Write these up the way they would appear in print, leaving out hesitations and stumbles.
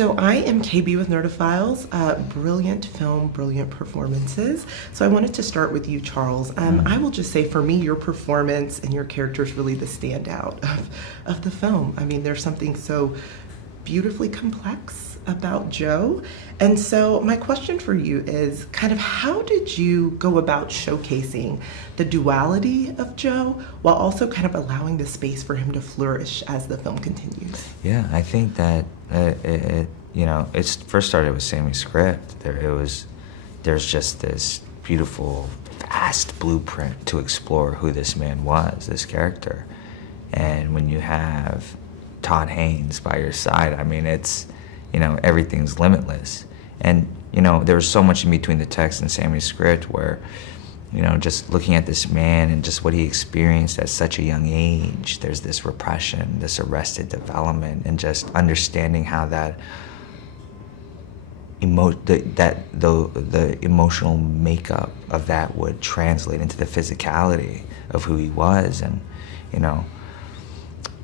So I am KB with Nerdophiles. Brilliant film, brilliant performances. So I wanted to start with you, Charles. I will just say, for me, your performance and your character is really the standout of the film. I mean, there's something so beautifully complex about Joe. And so my question for you is kind of, how did you go about showcasing the duality of Joe while also kind of allowing the space for him to flourish as the film continues? Yeah, I think that it first started with Sammy's script. There's just this beautiful, vast blueprint to explore who this man was, this character. And when you have Todd Haynes by your side, I mean, everything's limitless. And, there was so much in between the text and Sammy's script where, just looking at this man and just what he experienced at such a young age, there's this repression, this arrested development, and just understanding how the emotional makeup of that would translate into the physicality of who he was. And,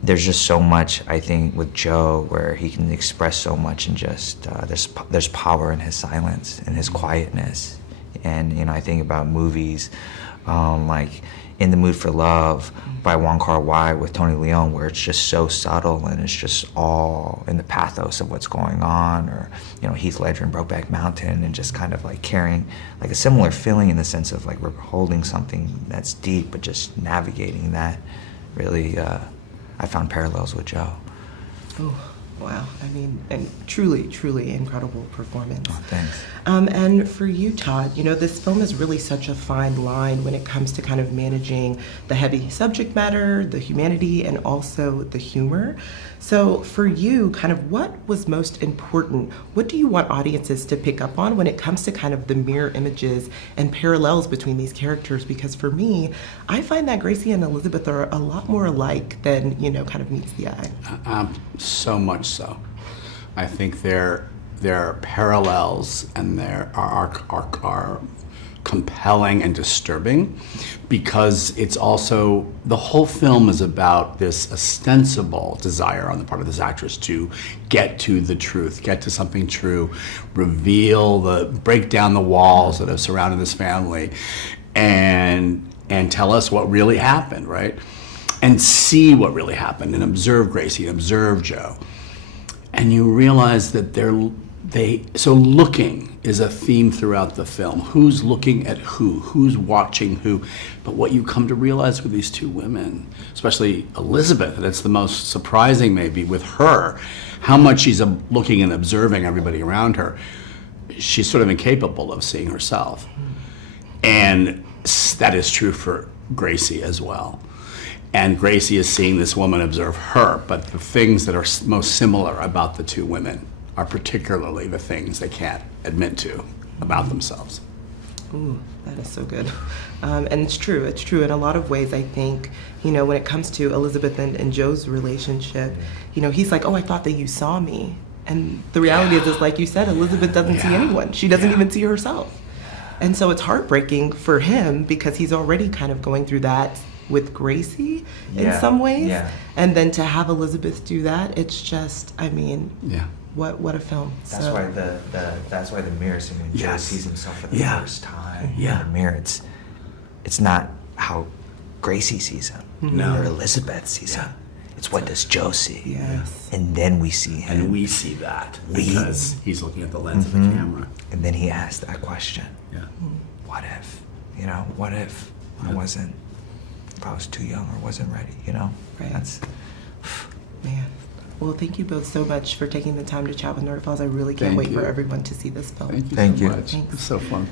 there's just so much, I think, with Joe where he can express so much, and just there's power in his silence and his quietness. And I think about movies like In the Mood for Love by Wong Kar-wai with Tony Leung, where it's just so subtle and it's just all in the pathos of what's going on, or Heath Ledger in Brokeback Mountain, and just kind of like carrying like a similar feeling in the sense of like we're holding something that's deep but just navigating that. Really, I found parallels with Joe. Oh, wow. I mean, and truly, truly incredible performance. Oh, thanks. And for you, Todd, this film is really such a fine line when it comes to kind of managing the heavy subject matter, the humanity, and also the humor. So for you, kind of what was most important? What do you want audiences to pick up on when it comes to kind of the mirror images and parallels between these characters? Because for me, I find that Gracie and Elizabeth are a lot more alike than, kind of meets the eye. So much so. I think there are parallels, and there are compelling and disturbing, because it's also, the whole film is about this ostensible desire on the part of this actress to get to the truth, get to something true, break down the walls that have surrounded this family, and tell us what really happened, right? And see what really happened, and observe Gracie, and observe Joe. And you realize that so looking is a theme throughout the film. Who's looking at who's watching who. But what you come to realize with these two women, especially Elizabeth, that's the most surprising maybe with her, how much she's looking and observing everybody around her. She's sort of incapable of seeing herself. And that is true for Gracie as well. And Gracie is seeing this woman observe her, but the things that are most similar about the two women are particularly the things they can't admit to about themselves. Ooh, that is so good. And it's true in a lot of ways. I think, when it comes to Elizabeth and Joe's relationship, he's like, oh, I thought that you saw me. And the reality is, like you said, Elizabeth doesn't see anyone. She doesn't even see herself. And so it's heartbreaking for him, because he's already kind of going through that with Gracie in some ways. Yeah. And then to have Elizabeth do that, it's just, I mean, what a film. That's why the mirror scene when Joe sees himself for the first time in the mirror, it's not how Gracie sees him or Elizabeth sees him. It's what does Joe see? Yes. And then we see him. And we see that because he's looking at the lens of the camera. And then he asks that question. Yeah. What if? What if if I was too young or wasn't ready, Right. That's... Man. Well, thank you both so much for taking the time to chat with Nerdophiles. I really can't wait for everyone to see this film. Thank you so much. Thanks. It's so fun.